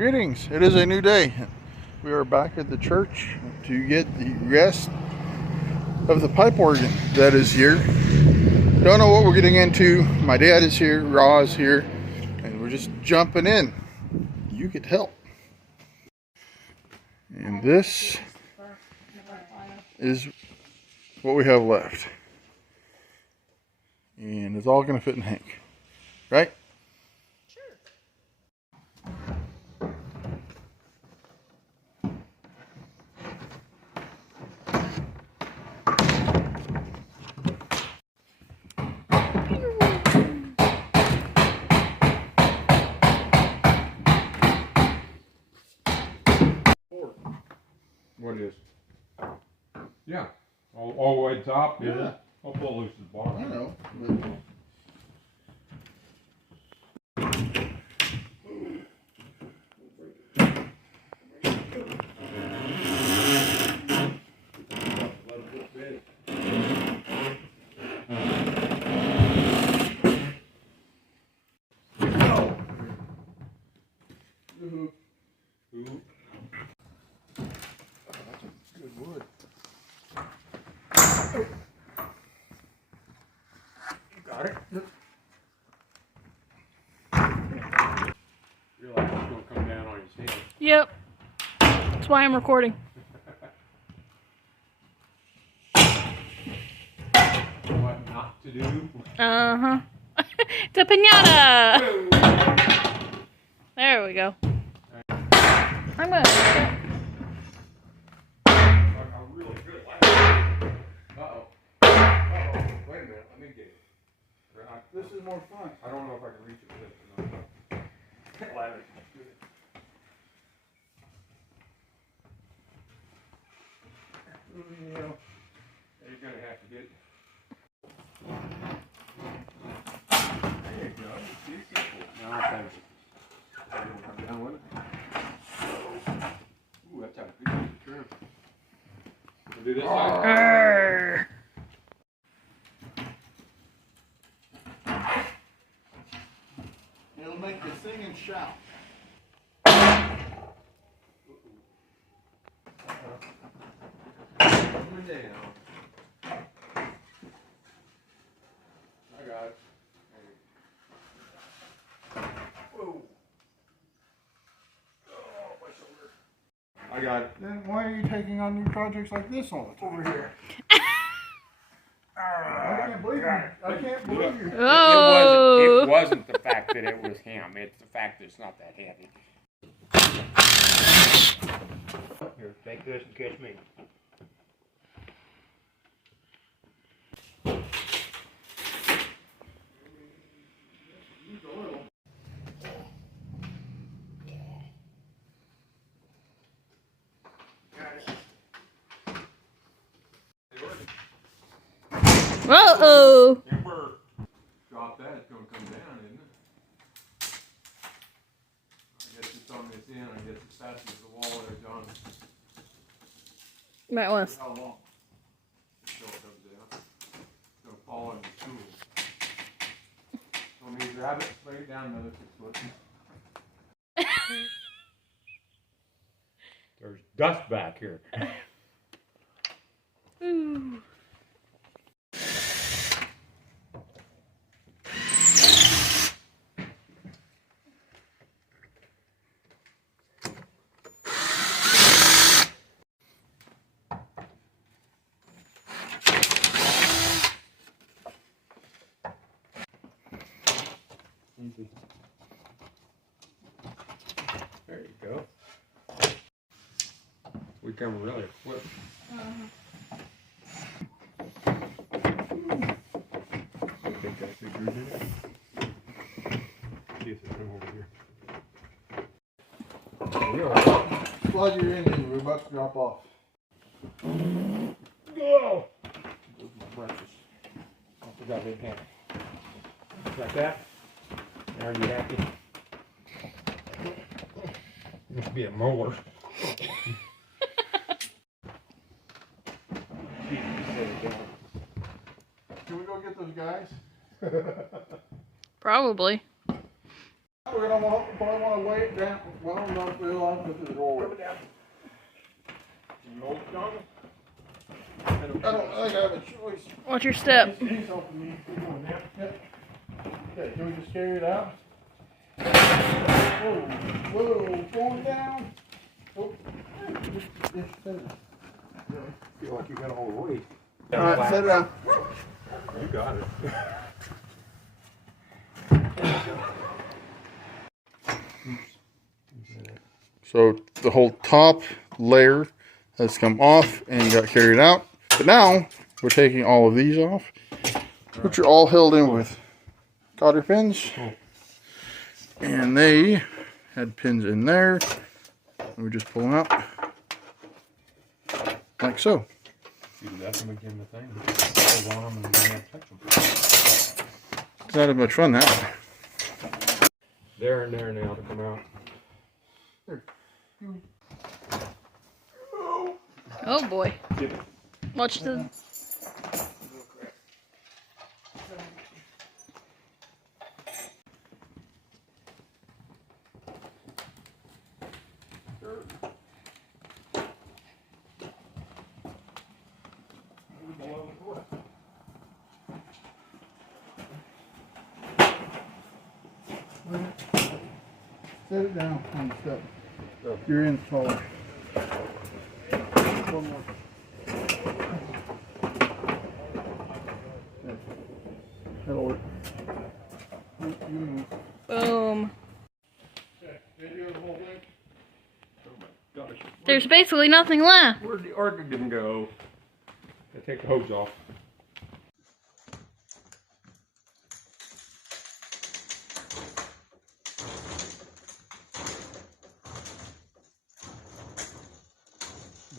Greetings. It is a new day. We are back at the church to get the rest of the pipe organ that is here. Don't know what we're getting into. My dad is here, Ra is here, and we're just jumping in. You get help. And this is what we have left. And it's all going to fit in Hank. Right? What is? Yeah. All the way top? Yeah. I'll pull loose the bottom. I know. Good wood. You got it? Yep. Realize it's going to come down on his head. Yep. That's why I'm recording. What not to do? Uh-huh. It's a piñata! There we go. I'm gonna... Really good. Uh-oh. Uh-oh. Wait a minute. Let me get it. This is more fun. I don't know if I can reach it with this or not. Ladder. You know, You're going to have to get... there you go. No, thanks. I don't come down with it. Ooh, that's a good turn. We'll do this side. Arrgh. It'll make you sing and shout. Coming down. I got it. Whoa. Oh, my shoulder. I got it. Then why are you taking on new projects like this all the time? Over here. I can't believe you. I can't believe you. Oh! It wasn't the fact that it was him. It's the fact that it's not that heavy. Here, take this and catch me. Uh-oh! Remember, drop that, it's going to come down, isn't it? I guess it's on this end, I guess it's fast as the wall there, John. Might want to... How long? Until it comes down. It's going to fall in the tool. So we need to grab it, bring it down another 6 foot. There's dust back here. Ooh. Easy. There you go. We come really quick. I think that's a good idea. See if it's over here. We are. Plug your engine. We're about to drop off. Go! Those are my brushes. I forgot they had. Like that? Are you happy? Must be a mower. Can we go get those guys? Probably. We're gonna probably want to weigh it down. Well, no, we'll have to put the door away. You hold it, John? I don't think I have a choice. Watch your step. He's helping me. Keep going now. Yep. Okay, can we just carry it out? Whoa, whoa, going down. Oh, just set it. I feel like you got all the weight. All right, set it down. You got it. So the whole top layer has come off and got carried out. But now we're taking all of these off, which are all held in with cotter pins. And they had pins in there. And we just pull them out like so. That's when we get in the thing. Hold on them and then touch them. It's not as much fun that way. They're in there now to come out. Oh boy. Watch the. Set it down on the step. You're in taller. One more. That'll work. You move. Boom. Okay, video the whole thing. Oh my gosh. There's basically nothing left. Where'd the argon go? I take the hose off.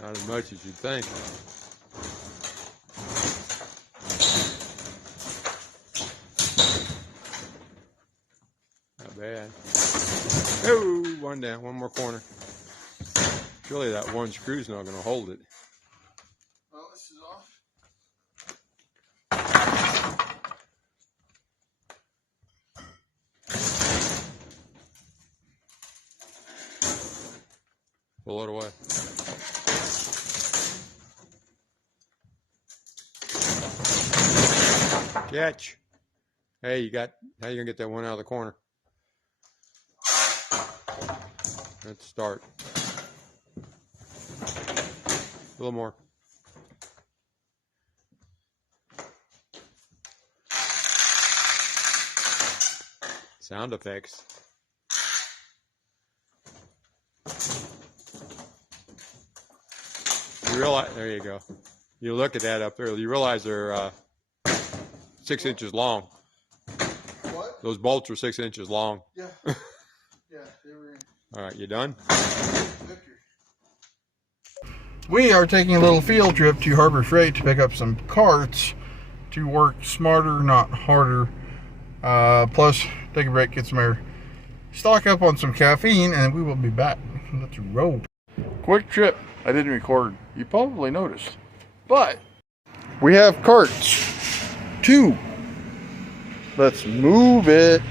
Not as much as you'd think. Not bad. Oh, one down, one more corner. Surely that one screw's not going to hold it. Well, this is off. Pull it away. Catch. Hey, how you gonna get that one out of the corner? Let's start. A little more. Sound effects. You realize, there you go. You look at that up there, you realize they're 6 inches long. What? Those bolts are 6 inches long. Yeah. Yeah, they were in. All right, you done? Victor. We are taking a little field trip to Harbor Freight to pick up some carts to work smarter, not harder. Plus, take a break, get some air, stock up on some caffeine, and we will be back. Let's roll. Quick trip. I didn't record. You probably noticed. But we have carts. 2. Let's move it.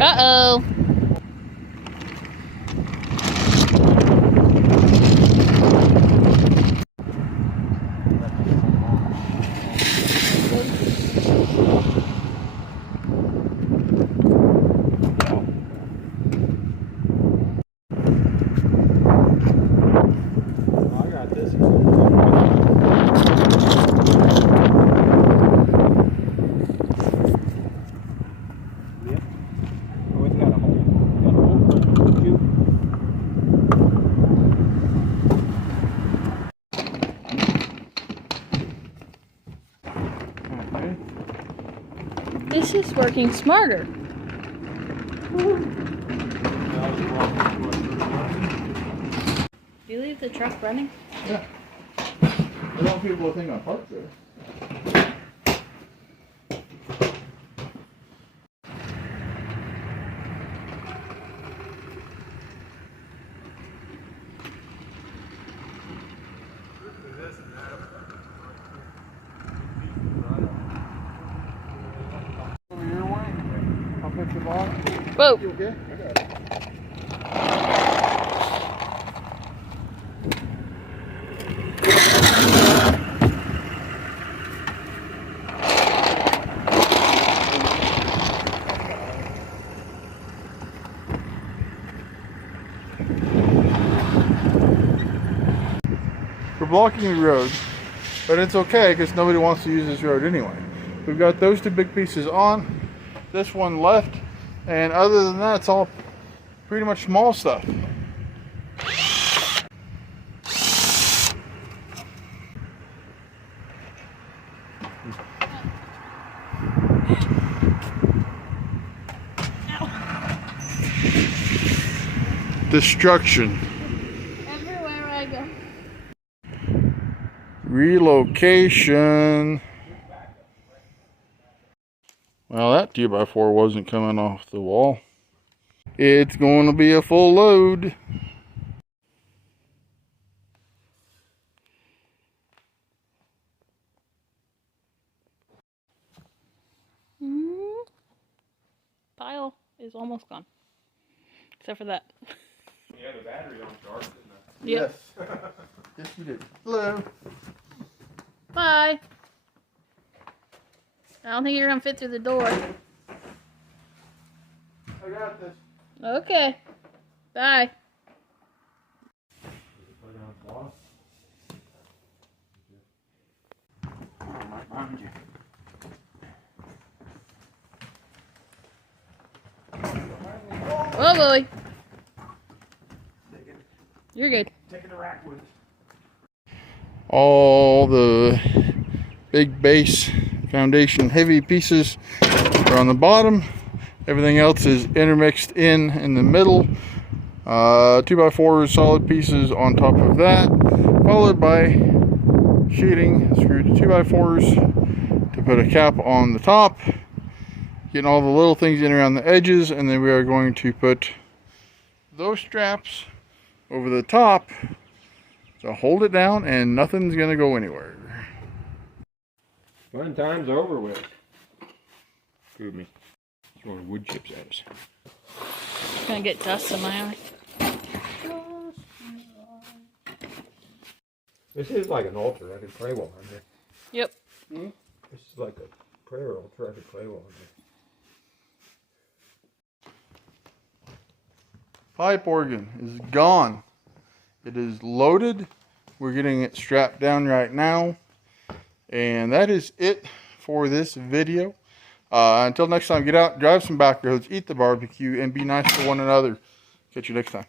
Uh-oh. I got this. This is working smarter. Do you leave the truck running? Yeah. I don't want people to think I parked there. Over your way. I'll put the bar. Whoa. You okay? I got it. We're blocking the road, but it's okay because nobody wants to use this road anyway. We've got those two big pieces on, this one left, and other than that, it's all pretty much small stuff. Destruction. Everywhere I go. Relocation. Well, that 2x4 wasn't coming off the wall. It's going to be a full load. Pile is almost gone. Except for that. Yeah, the battery don't charge, didn't it? Yep. Yes. Yes, you did. Hello. Bye. I don't think you're gonna fit through the door. I got this. Okay. Bye. Behind you. Oh boy. You're good. Taking the rack with us. All the big base foundation heavy pieces are on the bottom. Everything else is intermixed in the middle. 2x4 solid pieces on top of that, followed by sheeting screwed to 2x4s to put a cap on the top, getting all the little things in around the edges, and then we are going to put those straps over the top to hold it down, and nothing's gonna go anywhere. Fun time's over with. Excuse me. Throwing wood chips at us. Gonna get dust in my eye. This is like an altar I could pray while I'm here. Yep. This is like a prayer altar I could pray while I'm here. Pipe organ is gone. It is loaded. We're getting it strapped down right now. And that is it for this video. Until next time, get out, drive some back roads, eat the barbecue, and be nice to one another. Catch you next time.